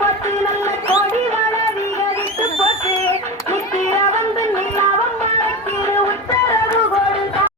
பட்டி நல்ல